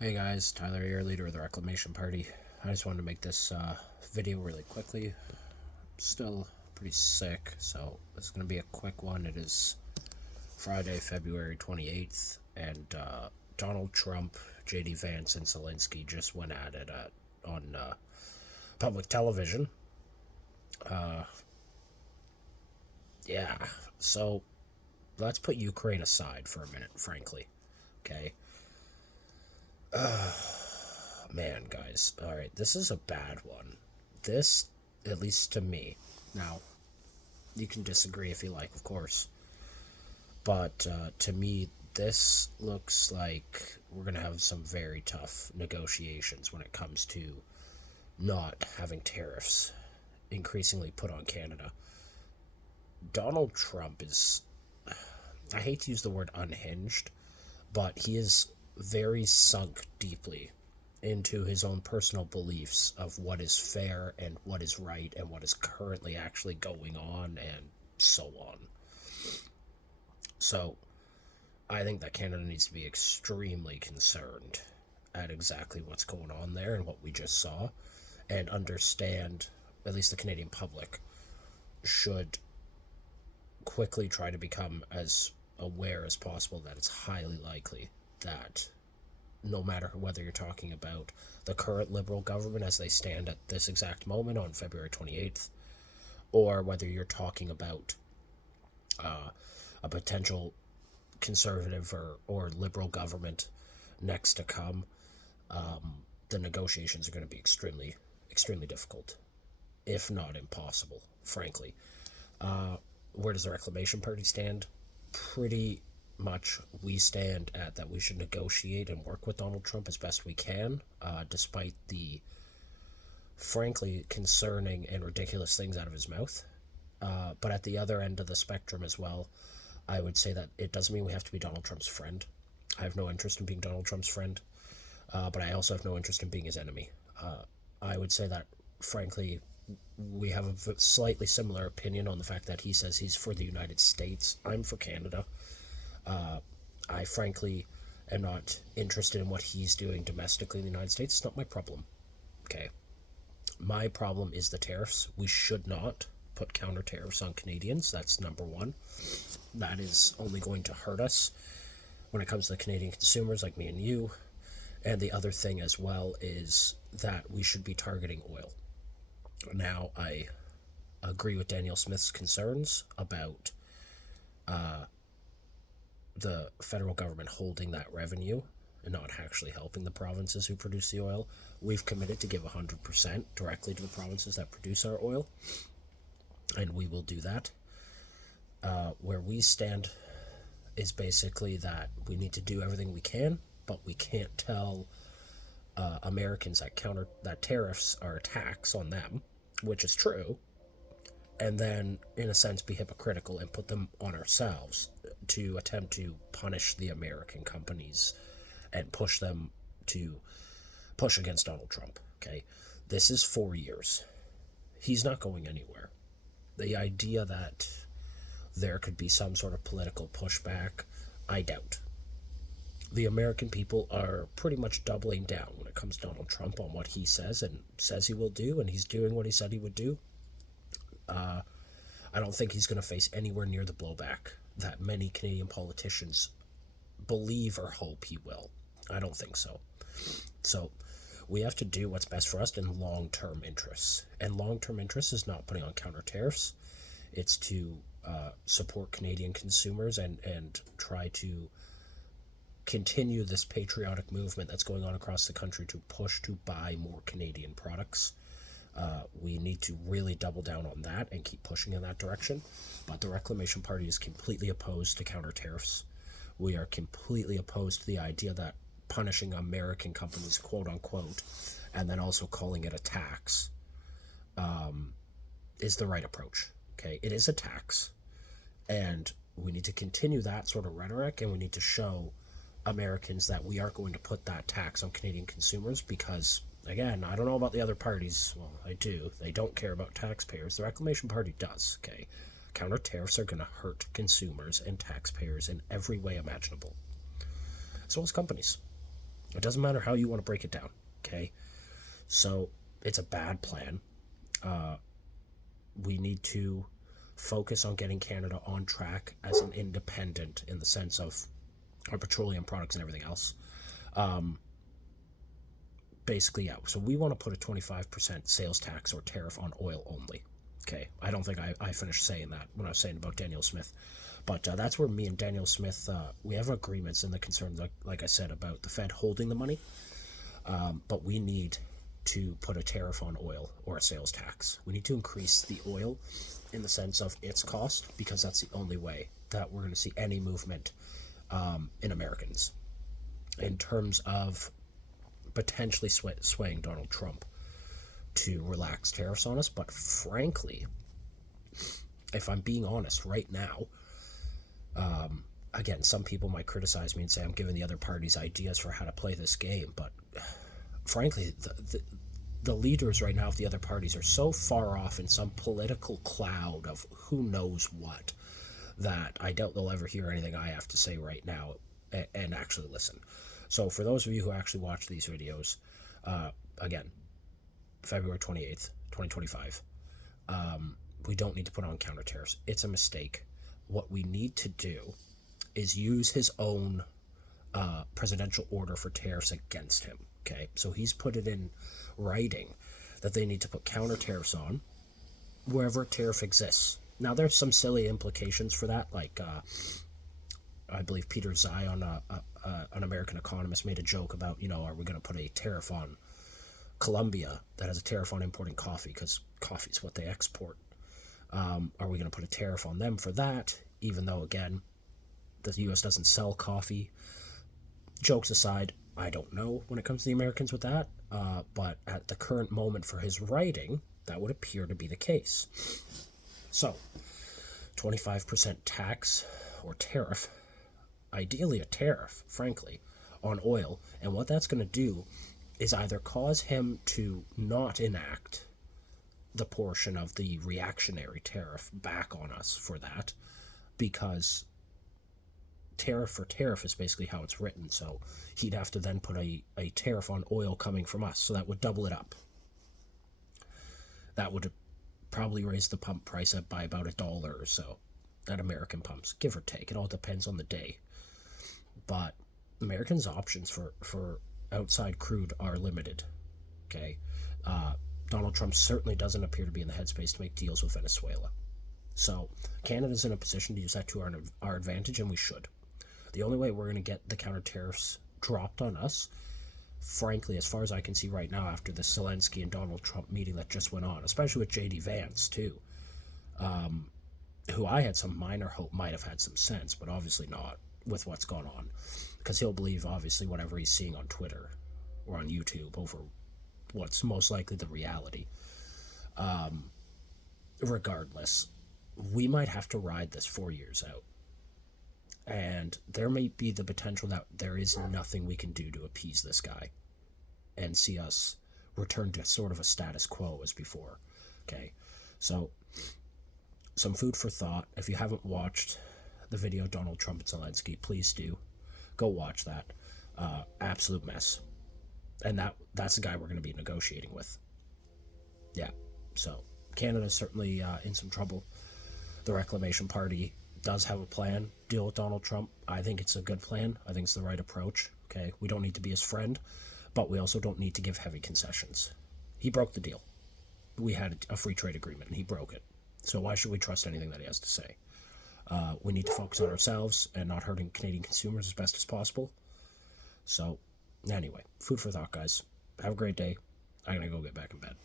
Hey guys, Tyler here, leader of the Reclamation Party. I just wanted to make this video really quickly. Still pretty sick, so this is going to be a quick one. It is Friday, February 28th, and Donald Trump, J.D. Vance, and Zelensky just went at it on public television. Yeah, so let's put Ukraine aside for a minute, frankly. Okay? Man, guys. Alright, this is a bad one. This, at least to me. Now, you can disagree if you like, of course. But to me, this looks like we're going to have some very tough negotiations when it comes to not having tariffs increasingly put on Canada. Donald Trump is, I hate to use the word unhinged, but he is very sunk deeply into his own personal beliefs of what is fair and what is right and what is currently actually going on and so on. So I think that Canada needs to be extremely concerned at exactly what's going on there and what we just saw, and understand, at least the Canadian public should quickly try to become as aware as possible that it's highly likely that no matter whether you're talking about the current Liberal government as they stand at this exact moment on February 28th, or whether you're talking about a potential Conservative or Liberal government next to come, the negotiations are going to be extremely, extremely difficult, if not impossible, frankly. Where does the Reclamation Party stand? Pretty much we stand at that we should negotiate and work with Donald Trump as best we can, despite the frankly concerning and ridiculous things out of his mouth. But at the other end of the spectrum as well, I would say that it doesn't mean we have to be Donald Trump's friend. I have no interest in being Donald Trump's friend, but I also have no interest in being his enemy. I would say that, frankly, we have a slightly similar opinion on the fact that he says he's for the United States. I'm for Canada. I frankly am not interested in what he's doing domestically in the United States. It's not my problem. Okay. My problem is the tariffs. We should not put counter tariffs on Canadians. That's number one. That is only going to hurt us when it comes to the Canadian consumers like me and you. And the other thing as well is that we should be targeting oil. Now, I agree with Daniel Smith's concerns about the federal government holding that revenue and not actually helping the provinces who produce the oil. We've committed to give 100% directly to the provinces that produce our oil, and we will do that. Where we stand is basically that we need to do everything we can, but we can't tell Americans that tariffs are a tax on them, which is true, and then in a sense be hypocritical and put them on ourselves to attempt to punish the American companies and push them to push against Donald Trump. Okay, this is 4 years. He's not going anywhere. The idea that there could be some sort of political pushback, I doubt. The American people are pretty much doubling down when it comes to Donald Trump on what he says and says he will do, and he's doing what he said he would do. I don't think he's going to face anywhere near the blowback that many Canadian politicians believe or hope he will. I don't think so. So we have to do what's best for us in long-term interests. And long-term interest is not putting on counter tariffs. It's to support Canadian consumers and try to continue this patriotic movement that's going on across the country to push to buy more Canadian products. We need to really double down on that and keep pushing in that direction. But the Reclamation Party is completely opposed to counter tariffs. We are completely opposed to the idea that punishing American companies, quote unquote, and then also calling it a tax, is the right approach. Okay, it is a tax, and we need to continue that sort of rhetoric, and we need to show Americans that we aren't going to put that tax on Canadian consumers because, again, I don't know about the other parties. Well, I do. They don't care about taxpayers. The Reclamation Party does, okay? Counter tariffs are going to hurt consumers and taxpayers in every way imaginable, as well as companies. It doesn't matter how you want to break it down, okay? So it's a bad plan. We need to focus on getting Canada on track as an independent in the sense of our petroleum products and everything else. Basically, yeah. So we want to put a 25% sales tax or tariff on oil only. Okay, I don't think I finished saying that when I was saying about Daniel Smith, but that's where me and Daniel Smith we have agreements in the concern, like I said, about the Fed holding the money, but we need to put a tariff on oil or a sales tax. We need to increase the oil in the sense of its cost, because that's the only way that we're going to see any movement in Americans in terms of potentially swaying Donald Trump to relax tariffs on us. But frankly, if I'm being honest right now, again, some people might criticize me and say I'm giving the other parties ideas for how to play this game, but frankly, the leaders right now of the other parties are so far off in some political cloud of who knows what that I doubt they'll ever hear anything I have to say right now and actually listen. So for those of you who actually watch these videos, again, February 28th, 2025, we don't need to put on counter tariffs. It's a mistake. What we need to do is use his own presidential order for tariffs against him. Okay, so he's put it in writing that they need to put counter tariffs on wherever a tariff exists. Now, there's some silly implications for that, like I believe Peter Zion, an American economist, made a joke about, are we going to put a tariff on Colombia that has a tariff on importing coffee, because coffee is what they export. Are we going to put a tariff on them for that, even though, again, the U.S. doesn't sell coffee? Jokes aside, I don't know when it comes to the Americans with that, but at the current moment for his writing, that would appear to be the case. So, 25% tax or tariff, ideally a tariff, frankly, on oil, and what that's going to do is either cause him to not enact the portion of the reactionary tariff back on us for that, because tariff for tariff is basically how it's written, so he'd have to then put a tariff on oil coming from us, so that would double it up. That would probably raise the pump price up by about $1 or so at American pumps, give or take. It all depends on the day. But Americans' options for outside crude are limited. Okay, Donald Trump certainly doesn't appear to be in the headspace to make deals with Venezuela. So Canada's in a position to use that to our advantage, and we should. The only way we're going to get the counter tariffs dropped on us, frankly, as far as I can see right now, after the Zelensky and Donald Trump meeting that just went on, especially with J.D. Vance too, who I had some minor hope might have had some sense, but obviously not with what's gone on, because he'll believe obviously whatever he's seeing on Twitter or on YouTube over what's most likely the reality. Regardless, we might have to ride this 4 years out, and there may be the potential that there is nothing we can do to appease this guy and see us return to sort of a status quo as before. Okay, so some food for thought. If you haven't watched the video Donald Trump and Zelensky, please do go watch that. Absolute mess, and that's the guy we're going to be negotiating with. Yeah, so Canada's certainly in some trouble. The Reclamation Party does have a plan, deal with Donald Trump. I think it's a good plan. I think it's the right approach. Okay, we don't need to be his friend, but we also don't need to give heavy concessions. He broke the deal. We had a free trade agreement, and he broke it. So why should we trust anything that he has to say? We need to focus on ourselves and not hurting Canadian consumers as best as possible. So, anyway, food for thought, guys. Have a great day. I'm going to go get back in bed.